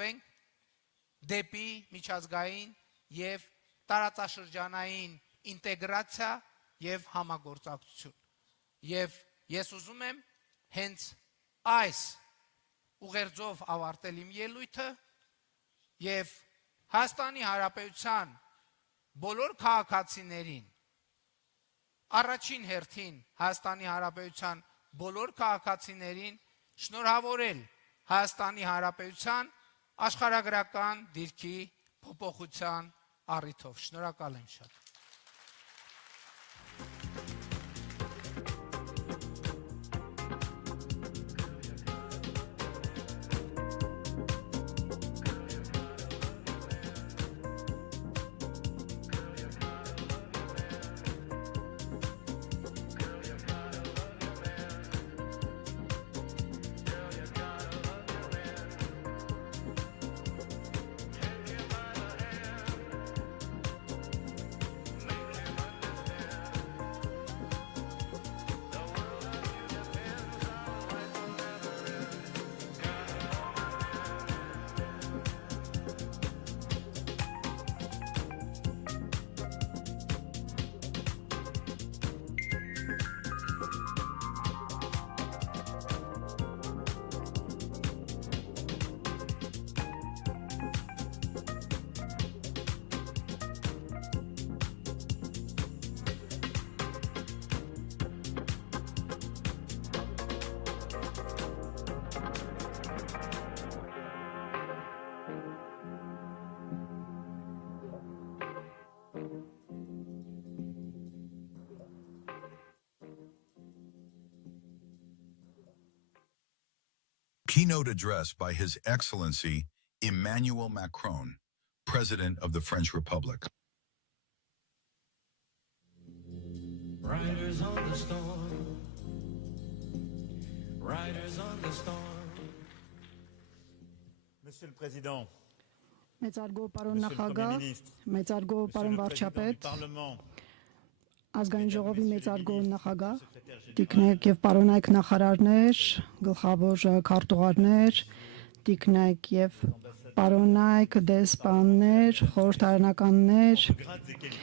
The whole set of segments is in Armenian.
ուղղորդվենք դեպի միջազգային եւ տարածաշրջանային ինտեգրացիա եւ համագործակցություն։ Եվ ես ուզում եմ հենց այս ուղերձով ավարտել իմ ելույթը եւ Հայաստանի Հանրապետության բոլոր քաղաքացիներին, առաջին հերթին Հայաստանի Հանրապետության բոլոր քաղաքացիներին շնորհավորել Հայաստանի Հանրապետության աշխարհագրական դիրքի փոփոխության առիթով։ Շնորհակալ եմ շատ։ Keynote address by His Excellency Emmanuel Macron, President of the French Republic. Riders on the storm. Riders on the storm. Monsieur le Président, Մեծարգո պարոն Monsieur le Premier նախագահ, ministre, մեծարգո Monsieur պարոն le Président du վարչապետ, Parlement, ազգային ժողովի Mesdames, մեծարգո Messieurs les նախագահ, ministres, secrétaire général, տիկնայք եւ պարոնայք նախարարներ, գլխավոր քարտուղարներ, տիկնայք եւ պարոնայք դեսպաններ, խորհրդարանականներ, grades et qualités,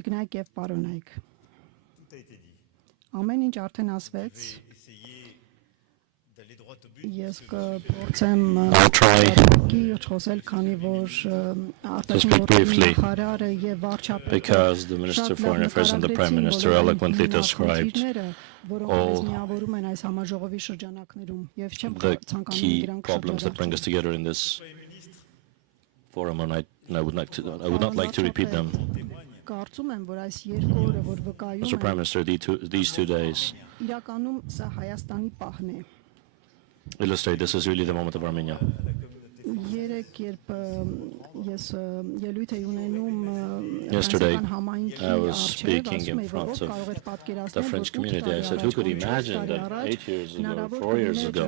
տիկնայք եւ պարոնայք։ tout a été dit. Ամեն ինչ արդեն Je ասվեց։ vais essayer d'aller droit au but. Ես parce que կփորձեմ I'll try կիրճ խոսել, քանի որ speak briefly, նախարարը եւ վարչապետը because the Minister of Foreign Affairs and the Prime Minister eloquently described all միավորում են այս համաժողովի շրջանակներում եւ չեմ the ցանկանում key դրանք problems that bring us together in this forum, and I would not like to repeat them. Կարծում եմ, որ այս երկու օրը, որ վկայում Mr. Prime են, Minister, these 2 days իրականում սա Հայաստանի պահն է։ illustrate this is really the moment of Armenia. Երեք երբ ես ելույթ էի ունենում Yesterday, ֆրանսիական համայնքի I was առջև, speaking ասում in էի, որ front ով of կարող էր պատկերացնել, the French community. I said, who could imagine that 8 years ago, 4 years ago,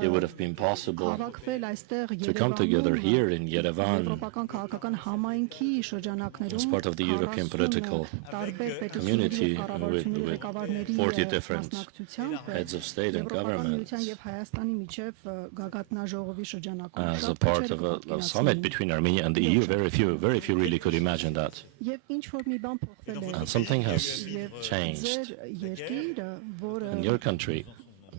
it would have been possible հավաքվել այստեղ to come together Երևանում here in Yerevan եվրոպական քաղաքական համայնքի շրջանակներում as part of the European 40 political տարբեր community պետությունների with ղեկավարների 40 different մասնակցությամբ heads of state and government Եվրոպական եւ Հայաստանի միջև գագաթնաժողովի շրջանակում as a շատ part քիչ of էր a summit պատկերացնում։ between Armenia and the EU. Very few really could imagine that. Եվ ինչ որ մի բան փոխվել է And something has եւ changed ձեր երկիրը, որը in your country,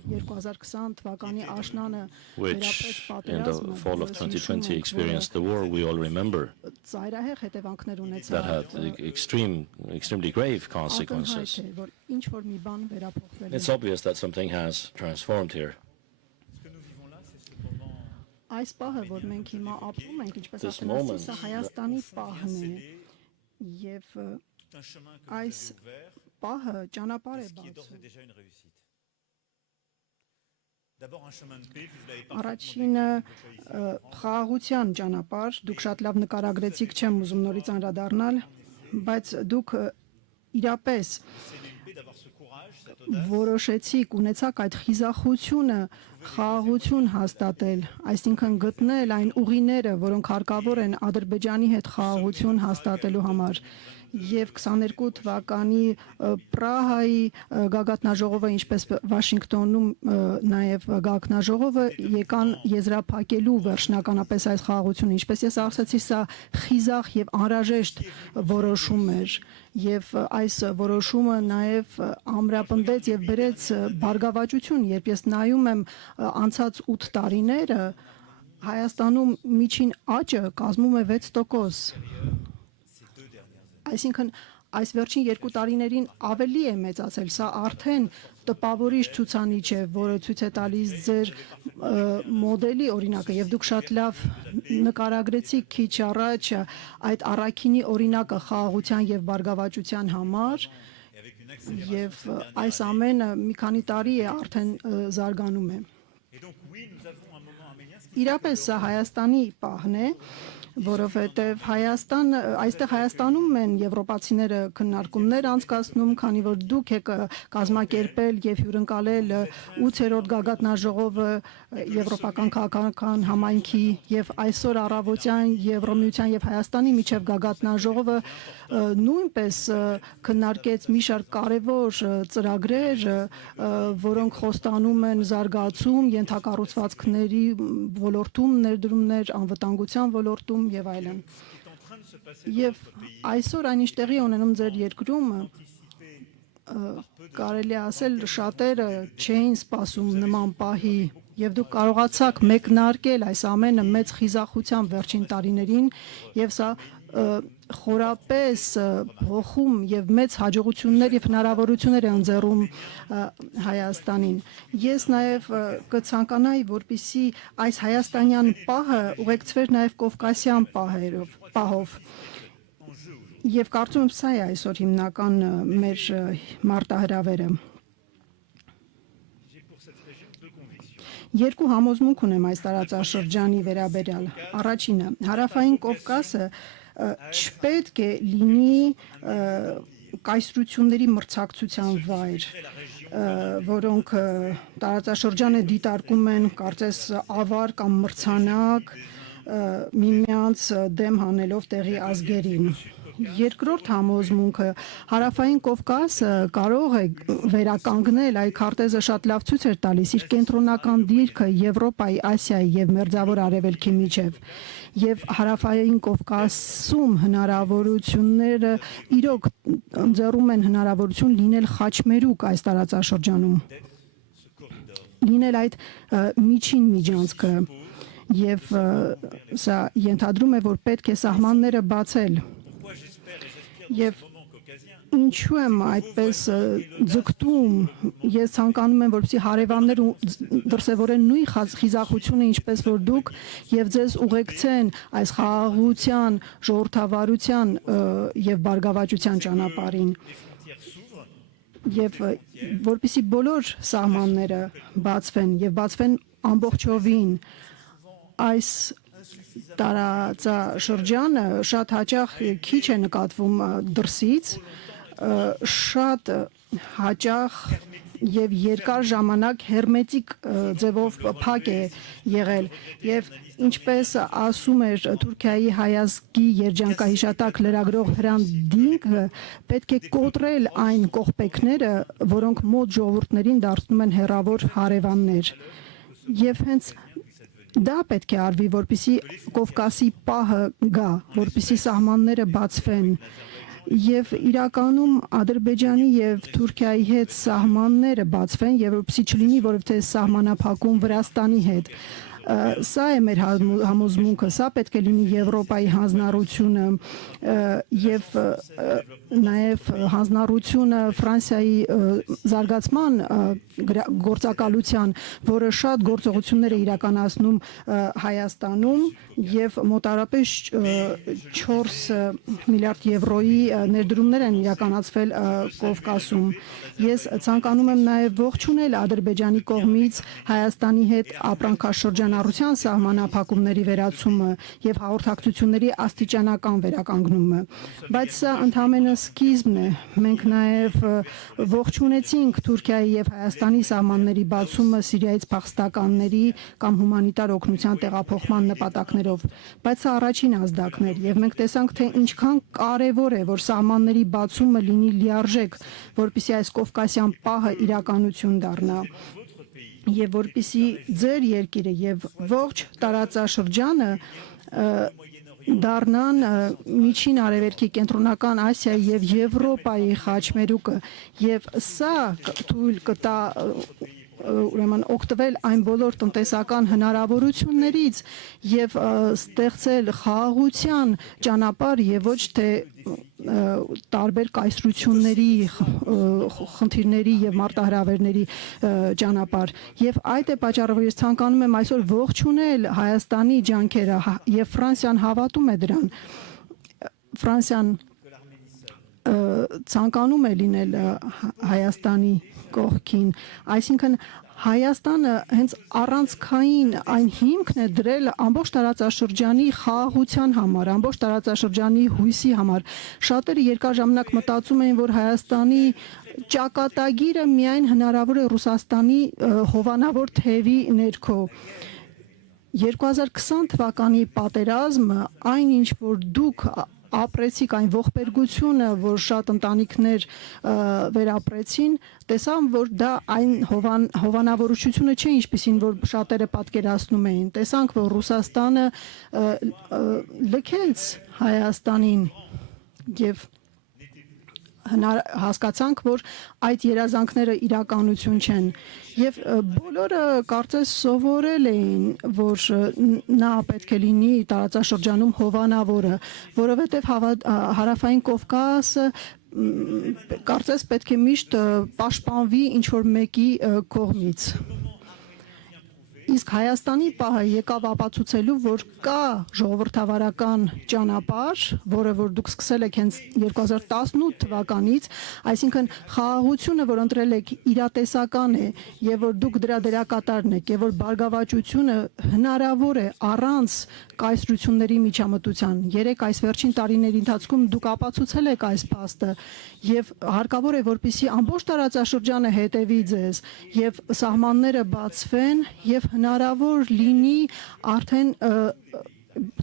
2020 թվականի աշնանը which in the fall of 2020 experienced the war we all remember, ծայրահեղ հետևանքներ ունեցավ, that had extremely grave consequences. ակնհայտ է, որ ինչ որ մի բան վերափոխվել է։ It's obvious that something has transformed here. ce que nous vivons là, c'est ce moment Այս պահը, որ մենք հիմա ապրում ենք, ինչպես This ասեմ, moment, սա Հայաստանի պահն է եւ tout un chemin que vous այս avez ouvert, պահը ճանապարհ է ce qui est d'ores et բացում։ déjà une réussite. D'abord un chemin de paix, vous l'avez Առաջինը խաղաղության ճանապարհ, դուք շատ լավ նկարագրեցիք, չեմ ուզում նորից անդրադառնալ, բայց դուք իրապես d'avoir ce courage, cette audace, որոշեցիք, ունեցաք այդ խիզախությունը խաղաղություն հաստատել, այսինքն գտնել այն ուղիները, որոնք հարկավոր են Ադրբեջանի հետ խաղաղություն հաստատելու համար։ եւ 22 թվականի Պրահայի գագաթնաժողովը, ինչպես Վաշինգտոնում նաեւ գագաթնաժողովը եկան եզրափակելու վերջնականապես այս խաղաղությունը, ինչպես ես ասացի, սա խիզախ եւ անհրաժեշտ որոշում էր եւ այս որոշումը նաեւ ամրապնդեց եւ բերեց բարգավաճություն, երբ ես նայում եմ անցած 8 տարիները Հայաստանում միջին աճը կազմում է 6%։ Այսինքն այս վերջին 2 տարիներին ավելի է մեծացել, սա արդեն տպավորիչ ցուցանիշ է, որը ցույց է տալիս ձեր մոդելի օրինակը եւ դուք շատ լավ նկարագրեցիք քիչ առաջ այդ առաքինի օրինակը խաղաղության եւ բարգավաճության համար եւ այս ամենը մի քանի տարի է արդեն զարգանում է։ Իրապես սա Հայաստանի պահն է, որովհետև այստեղ Հայաստանում են եվրոպացիները քննարկումներ անցկացնում, քանի որ դուք եք կազմակերպել եւ հյուրընկալել 8-րդ գագաթնաժողովը Եվրոպական քաղաքական համայնքի եւ այսօր առավոտյան Եվրոմիության եւ Հայաստանի միջև գագաթնաժողովը նույնպես քննարկեց մի շարք կարևոր ծրագրեր, որոնք խոստանում են զարգացում, ենթակառուցվածքների ոլորտում ներդրումներ, անվտանգության ոլորտում եւ այլն։ Եվ այսօր այն ինչ տեղի ունենում ձեր երկրում կարելի ասել շատերը չէին սպասում նման պահի եւ դուք կարողացաք մեկնարկել այս ամենը մեծ խիզախությամբ վերջին տարիներին եւ սա խորապես փոխում եւ մեծ հաջողություններ եւ հնարավորություններ է ընձեռում Հայաստանին։ Ես նաեւ կցանկանայի, որպեսզի այս հայաստանյան պահը ուղեկցվեր նաեւ կովկասյան պահով։ Եվ կարծում եմ սա է այսօր հիմնական մեր մարտահրավերը։ Երկու համոզմունք ունեմ այս տարածաշրջանի վերաբերյալ։ Առաջինը, Հարավային Կովկասը չպետք է լինի կայսրությունների մրցակցության վայր, որոնք տարածաշրջանը դիտարկում են կարծես ավար կամ մրցանակ, միմյանց դեմ հանելով տեղի ազգերին։ Երկրորդ համոզմունքը Հարավային Կովկասը կարող է վերականգնել, այ քարտեզը շատ լավ ցույց էր տալիս իր կենտրոնական դիրքը Եվրոպայի, Ասիայի եւ Մերձավոր Արևելքի միջև։ Եվ Հարավային Կովկասում հնարավորությունները իրոք ընձեռում են հնարավորություն լինել խաչմերուկ այս տարածաշրջանում, լինել այդ միջին միջանցքը եւ սա ենթադրում է, որ պետք է սահմանները բացել։ Եվ ինչու եմ այդպես ձգտում, ես ցանկանում եմ, որպեսզի հարևաններ դրսևորեն նույն խիզախությունը, ինչպես որ դուք եւ ձեզ ուղեկցեն այս խաղաղության, ժողովրդավարության եւ բարգավաճության ճանապարհին։ Եվ որպեսզի բոլոր սահմանները բացվեն եւ բացվեն ամբողջովին այս տարածաշրջանը շատ հաճախ քիչ է նկատվում դրսից, շատ հաճախ եւ երկար ժամանակ հերմետիկ ձևով փակ է եղել եւ ինչպես ասում էր Թուրքիայի հայազգի երջանկահիշատակ լրագրող Հրանտ Դինգը, պետք է կոտրել այն կողպեքները, որոնք մոտ ժողովուրդներին դարձնում են հեռավոր հարևաններ։ Եվ հենց դա պետք է արվի, որպեսզի Կովկասի պահը գա, որպեսզի սահմանները բացվեն եւ իրականում Ադրբեջանի եւ Թուրքիայի հետ սահմանները բացվեն եւ որպեսզի չլինի որևէ սահմանափակում Վրաստանի հետ։ Սա է մեր համոզմունքը, սա պետք է լինի Եվրոպայի հանձնառությունը եւ նաեւ հանձնառությունը Ֆրանսիայի զարգացման գործակալության, որը շատ գործողություններ է իրականացնում Հայաստանում եւ մոտարապես 4 միլիարդ եվրոյի ներդրումներ են իրականացվել Կովկասում։ Ես ցանկանում եմ նաեւ ողջունել Ադրբեջանի կողմից Հայաստանի հետ ապրանքաշրջան ծանրության սահմանափակումների վերացումը եւ հաղորդակցությունների աստիճանական վերականգնումը, բայց սա ընդհանրապես սկիզբն է։ Մենք նաեւ ողջունեցինք Թուրքիայի եւ Հայաստանի սահմանների բացումը Սիրիայից փախստականների կամ հումանիտար օգնության տեղափոխման նպատակներով, բայց սա առաջին ազդակն էր եւ մենք տեսանք, թե ինչքան կարեւոր է, որ սահմանների բացումը լինի լիարժեք, որպեսզի այս կովկասյան պահը իրականություն դառնա եւ որպեսզի ձեր երկիրը եւ ողջ տարածաշրջանը դառնան միջին արևելքի, կենտրոնական Ասիայի եւ Եվրոպայի խաչմերուկը եւ սա թույլ կտա ուրեմն օգտվել այն բոլոր տնտեսական հնարավորություններից եւ ստեղծել խաղաղության ճանապարհ եւ ոչ թե տարբեր կայսրությունների խնդիրների եւ մարտահրավերների ճանապարհ եւ այդ է պատճառը որ ես ցանկանում եմ այսօր ողջունել Հայաստանի ջանքերը եւ Ֆրանսիան հավատում է դրան Ֆրանսիան ցանկանում է լինել Հայաստանի կողքին այսինքն Հայաստանը հենց առանցքային այն հիմքն է դրել ամբողջ տարածաշրջանի խաղաղության համար, ամբողջ տարածաշրջանի հույսի համար։ Շատերը երկար ժամանակ մտածում էին, որ Հայաստանի ճակատագիրը միայն հնարավոր է Ռուսաստանի հովանավոր թևի ներքո։ 2020 թվականի պատերազմը, այն ինչ որ դուք ապրեցիք այն ողբերգությունը, որ շատ ընտանիքներ վերապրեցին, տեսան, որ դա այն հովանավորությունը չէ, ինչպիսին որ շատերը պատկերացնում էին։ Տեսանք, որ Ռուսաստանը լքեց Հայաստանին եւ հասկացանք, որ այդ երազանքները իրականություն չեն եւ բոլորը կարծես սովորել էին, որ նա պետք է լինի տարածաշրջանում հովանավորը, որովհետեւ հարավային Կովկասը կարծես պետք է միշտ պաշտպանվի ինչ որ մեկի կողմից։ Իսկ Հայաստանի պահը եկավ ապացուցելու, որ կա ժողովրդավարական ճանապարհ, որը որ դուք սկսել եք հենց 2018 թվականից, այսինքն խաղաղությունը, որ ընտրել եք, իրատեսական է, եւ որ դուք դրա դերակատարն եք, եւ որ բարգավաճությունը հնարավոր է առանց կայսրությունների միջամտության։ Երեք այս վերջին տարիների ընթացքում դուք ապացուցել եք այս փաստը, եւ հարկավոր է, որպեսզի ամբողջ տարածաշրջանը հետևի ձեզ, եւ սահմանները բացվեն, եւ հնարավոր լինի արդեն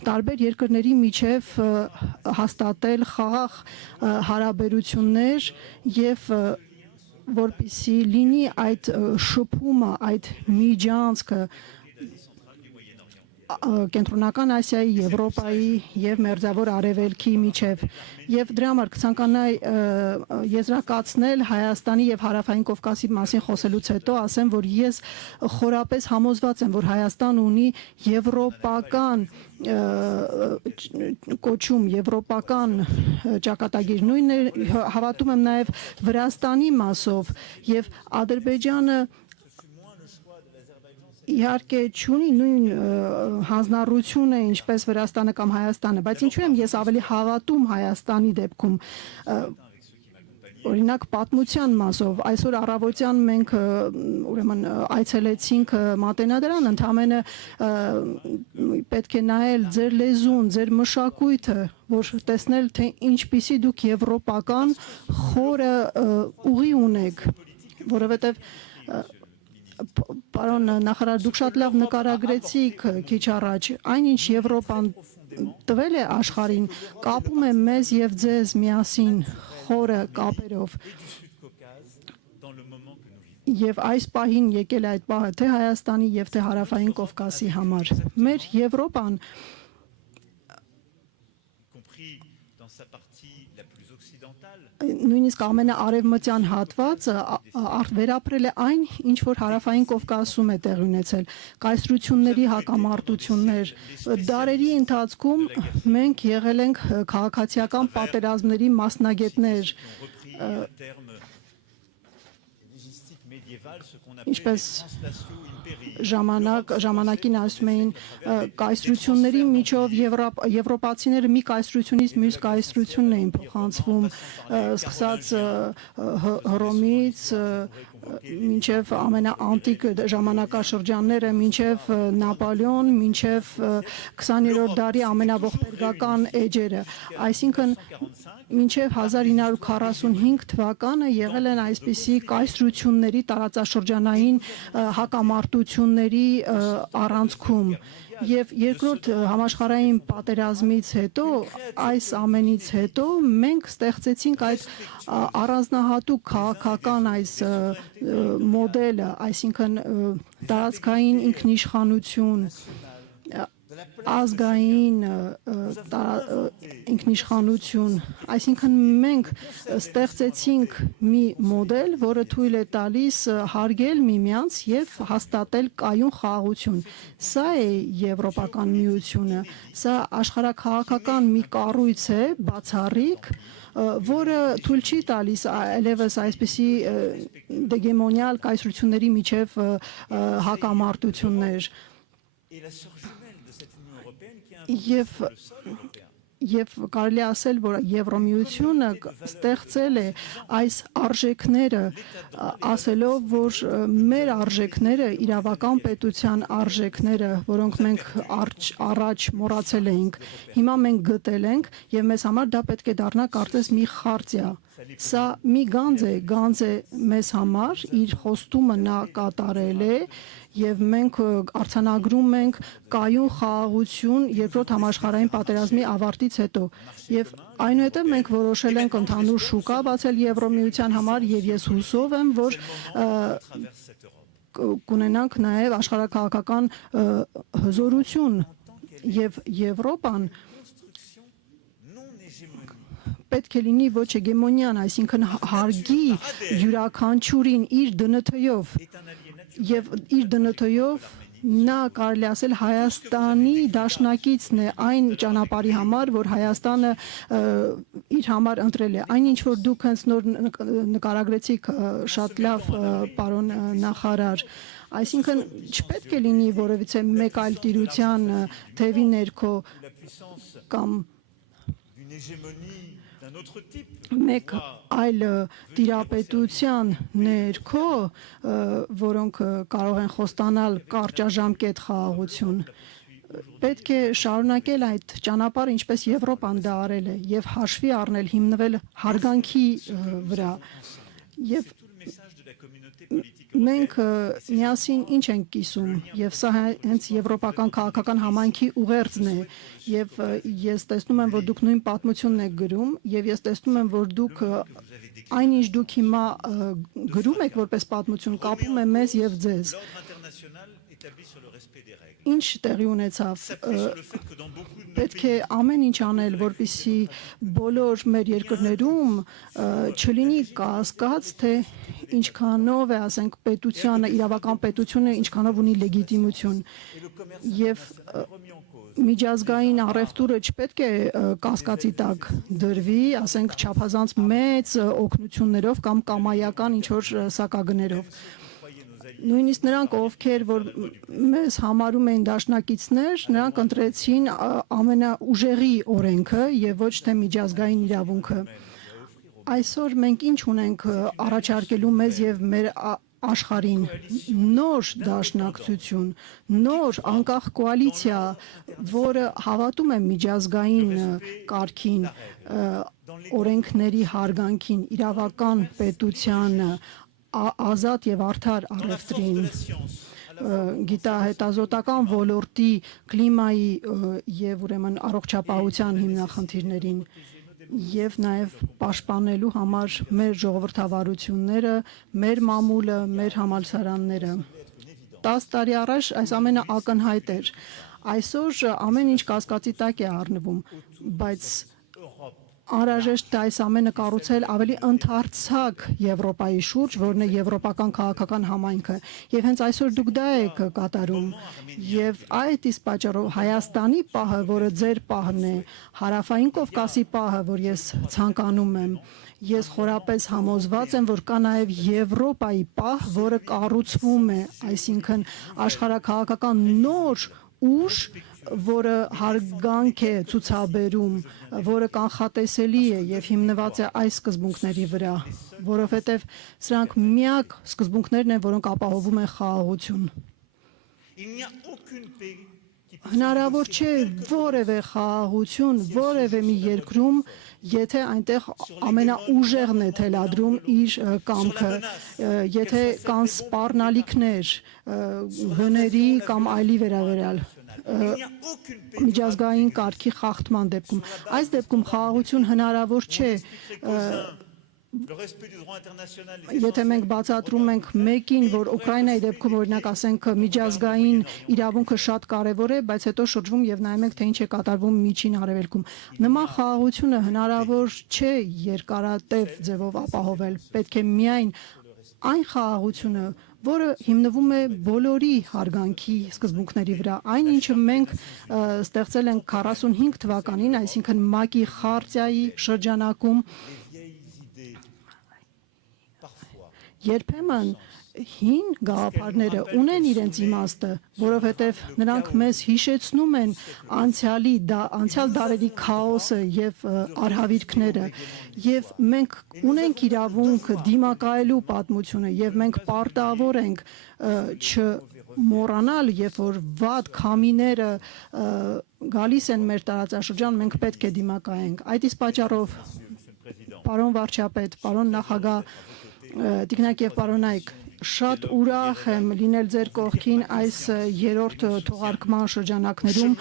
տարբեր երկրների միջև հաստատել խաղաղ հարաբերություններ եւ որպեսզի լինի այդ շփումը, այդ միջանցքը կենտրոնական Ասիայի, Եվրոպայի եւ Մերձավոր Արևելքի միջև եւ դրա համար կցանկանայի եզրակացնել Հայաստանի եւ Հարավային Կովկասի մասին խոսելուց հետո ասեմ, որ ես խորապես համոզված եմ, որ Հայաստան ունի եվրոպական կոչում, եվրոպական ճակատագիր, նույնն է հավատում եմ նաեւ Վրաստանի մասով եւ Ադրբեջանը իհարկե չունի նույն հանձնառությունը ինչպես Վրաստանը կամ Հայաստանը, բայց ինչու եմ ես ավելի հավատում Հայաստանի դեպքում օրինակ պատմության մասով այսօր առավոտյան մենք ուրեմն այցելեցինք Մատենադարան, ընդամենը պետք է նայել ձեր լեզուն, ձեր մշակույթը, որ տեսնել թե ինչպիսի դուք եվրոպական խորը ուղի ունեք, որովհետև Պարոն նախարար, դուք շատ լավ նկարագրեցիք քիչ առաջ, այնինչ Եվրոպան տվել է աշխարհին, կապում է մեզ եւ ձեզ միասին խորը կապերով։ Եվ այս պահին եկել է այդ պահը թե Հայաստանի եւ թե Հարավային Կովկասի համար։ Մեր Եվրոպան նույնիսկ ամենաարևմտյան հատվածը վերապրել է այն, ինչ որ Հարավային Կովկասում է տեղի ունեցել, կայսրությունների հակամարտություններ, դարերի ընթացքում մենք եղել ենք քաղաքացիական պատերազմների մասնագետներ, ինչպես ժամանակին ասում էին կայսրությունների միջով եվրոպացիները մի կայսրությունից մյուս կայսրությունն էին փոխանցվում սկսած Հռոմից մինչև ամենաանտիկ ժամանակաշրջանները, մինչև Նապոլեոն, մինչև 20-րդ դարի ամենաողբերգական էջերը, այսինքն մինչև 1945 թվականը եղել են այսպիսի կայսրությունների տարածաշրջանային հակամարտությունների առանցքում եւ երկրորդ համաշխարհային պատերազմից հետո այս ամենից հետո մենք ստեղծեցինք այդ առանձնահատուկ քաղաքական այս մոդելը, այսինքն տարածքային ինքնիշխանություն, ազգային ինքնիշխանություն, այսինքն մենք ստեղծեցինք մի մոդել, որը թույլ է տալիս հարգել միմյանց եւ հաստատել կայուն խաղաղություն։ Սա է Եվրոպական միությունը, սա աշխարհաքաղաքական մի կառույց է, բացառիկ, որը թույլ չի տալիս այլևս այսպիսի դեգեմոնիալ կայսրությունների միջև հակամարտություններ։ Եվ կարելի ասել, որ Եվրոմիությունը ստեղծել է այս արժեքները, ասելով, որ մեր արժեքները, իրավական պետության արժեքները, որոնք մենք առաջ մոռացել էինք, հիմա մենք գտել ենք եւ մեզ համար դա պետք է դառնա կարծես մի խարտիա։ Սա մի գանձ է մեզ համար, իր խոստումը նա կատարել է եւ մենք արձանագրում ենք կայուն խաղաղություն երկրորդ համաշխարհային պատերազմի ավարտից հետո եւ այնուհետեւ մենք որոշել ենք ընդհանուր շուկա բացել Եվրոմիության համար եւ ես հուսով եմ, որ կունենանք նաեւ աշխարհաքաղաքական հզորություն եւ Եվրոպան պետք է լինի ոչ հեգեմոնյան, այսինքն հարգի յուրաքանչյուրին իր դնթով եւ իր դնթով նա կարելի ասել Հայաստանի դաշնակիցն է այն ճանապարհի համար, որ Հայաստանը իր համար ընտրել է։ Այնինչ որ դուք հենց նոր նկարագրեցիք շատ լավ, պարոն նախարար, այսինքն չպետք է լինի որևիցե մեկ այլ տիրության թևի ներքո կամ մեկ այլ տիրապետության ներքո, որոնք կարող են խոստանալ կարճաժամկետ խաղաղություն, պետք է շարունակել այդ ճանապարհը, ինչպես Եվրոպան դա արել է, եւ հաշվի առնել, հիմնվել հարգանքի վրա։ Եւ մենք միասին ինչ ենք կիսում եւ սա հենց եվրոպական քաղաքական համայնքի ուղերձն է եւ ես տեսնում եմ որ դուք նույն պատմությունն եք գրում եւ ես տեսնում եմ որ դուք այնինչ դուք հիմա գրում եք որպես պատմություն կապում է մեզ եւ ձեզ ինչ տեղի ունեցավ պետք է ամեն ինչ անել որպեսզի բոլոր մեր երկրներում չլինի կասկած թե ինչքանով է ասենք պետությանը իրավական պետությունը ինչքանով ունի լեգիտիմություն եւ միջազգային առևտուրը չպետք է կասկածի տակ դրվի ասենք չափազանց մեծ օգնություններով կամ կամայական ինչ որ սակագներով նույնիսկ նրանք ովքեր որ մեզ համարում են դաշնակիցներ նրանք ընտրեցին ամենաուժեղի օրենքը եւ ոչ թե միջազգային իրավունքը այսօր մենք ինչ ունենք առաջարկելու մեզ եւ մեր աշխարհին նոր դաշնակցություն նոր անկախ կոալիցիա որը հավատում է միջազգային կարգին օրենքների հարգանքին իրավական պետությանը ազատ եւ արդար առևտրին գիտահետազոտական ոլորտի կլիմայի եւ ուրեմն առողջապահության հիմնախնդիրներին եւ նաեւ պաշտպանելու համար մեր ժողովրդավարությունները, մեր մամուլը, մեր համալսարանները 10 տարի առաջ այս ամենը ակնհայտ էր այսօր ամեն ինչ կասկածի տակ է առնվում բայց անհրաժեշտ է այս ամենը կառուցել ավելի ընդարձակ Եվրոպայի շուրջ, որն է եվրոպական քաղաքական համայնքը, եւ հենց այսօր դուք դա եք կատարում, եւ այդ իսկ պատճառով Հայաստանի պահը, որը ձեր պահն է, Հարավային Կովկասի պահը, որ ես ցանկանում եմ, ես խորապես համոզված եմ, որ կա նաեւ Եվրոպայի պահ, որը կառուցվում է, այսինքն աշխարհաքաղաքական նոր ուժ որը հարգանք է ցուցաբերում, որը կանխատեսելի է եւ հիմնված է այս սկզբունքների վրա։ որովհետև սրանք միակ սկզբունքներն են, որոնք ապահովում են խաղաղություն։ Il n'y a aucune paix qui puisse Հնարավոր չէ որևէ խաղաղություն որևէ մի երկրում, եթե այնտեղ ամենաուժեղն է թելադրում իր կամքը, եթե կան սպառնալիքներ, գների կամ այլի վերաբերյալ միջազգային կարգի խախտման դեպքում։ Այս դեպքում խաղաղություն հնարավոր չէ, le respect du droit international. եթե մենք բացատրում ենք մեկին, որ Ուկրաինայի դեպքում օրինակ ասենք միջազգային իրավունքը շատ կարևոր է, բայց հետո շրջվում եւ նայում ենք թե ինչ է կատարվում միջին արևելքում։ Նման խաղաղությունը հնարավոր չէ երկարատև ձևով ապահովել։ Պետք է միայն այն խաղաղությունը, որը հիմնվում է բոլորի հարգանքի սկզբունքների վրա, այն ինչը մենք ստեղծել ենք 45 թվականին, այսինքն ՄԱԿ-ի խարտիայի շրջանակում, երբեմն հին գաղափարները ունեն իրենց իմաստը, որովհետև նրանք մեզ հիշեցնում են անցյալ դարերի քաոսը եւ արհավիրքները, եւ մենք ունենք իրավունք դիմակայելու պատմությունը եւ մենք պարտավոր ենք չմոռանալ, երբ որ վատ քամիները գալիս են մեր տարածաշրջան, մենք պետք է դիմակայենք։ Այդ իսկ պատճառով, պարոն վարչապետ, պարոն նախագահ, Տիկնակ եւ պարոնայք, շատ ուրախ եմ լինել ձեր կողքին այս երրորդ թողարկման շրջանակներում,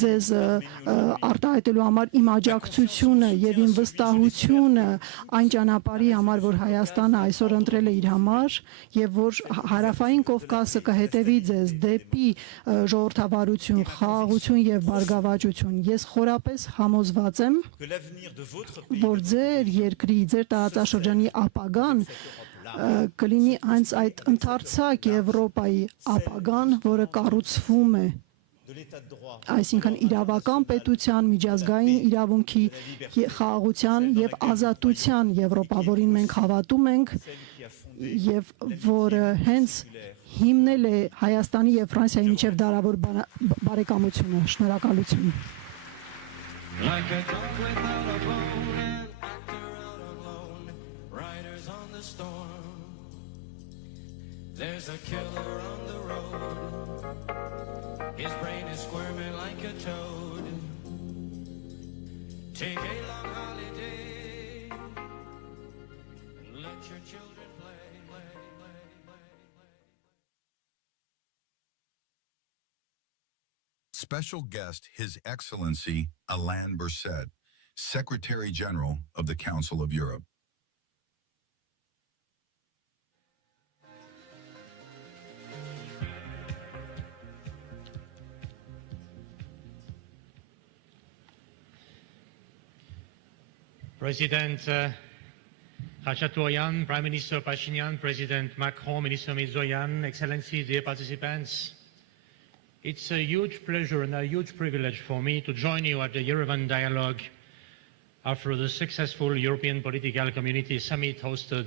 ձեզ արտահայտելու համար իմ աջակցությունը եւ իմ վստահությունը այն ճանապարհի համար, որ Հայաստանը այսօր ընտրել է իր համար եւ որ հարավային Կովկասը կհետևի ձեզ դեպի ժողովրդավարություն, խաղաղություն եւ բարգավաճություն։ Ես խորապես համոզված եմ, Que l'avenir de votre pays որ ձեր երկրի, ձեր տարածաշրջանի ապագան կլինի հենց այդ ընդարձակ Եվրոպայի ապագան, որը կառուցվում է, de l'état de droit, այսինքն իրավական պետության, միջազգային իրավունքի, խաղաղության եւ ազատության Եվրոպա, որին մենք հավատում ենք qui a fondé եւ որը հենց հիմնել է Հայաստանի եւ Ֆրանսիայի միջև դարավոր բարեկամությունը։ Շնորհակալություն։ Like a dog without a bone, an actor out alone, riders on the storm. There's a killer on the road, his brain is squirming like a toad. Take a long holiday and let your children play. Special guest, His Excellency Alain Berset, Secretary General of the Council of Europe. President Khachaturian, Prime Minister Pashinyan, President Macron, Minister Mirzoyan, Excellencies, dear participants, it's a huge pleasure and a huge privilege for me to join you at the Yerevan Dialogue after the successful European Political Community Summit hosted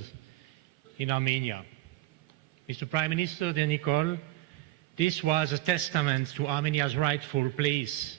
in Armenia. Mr. Prime Minister, dear Nicole, this was a testament to Armenia's rightful place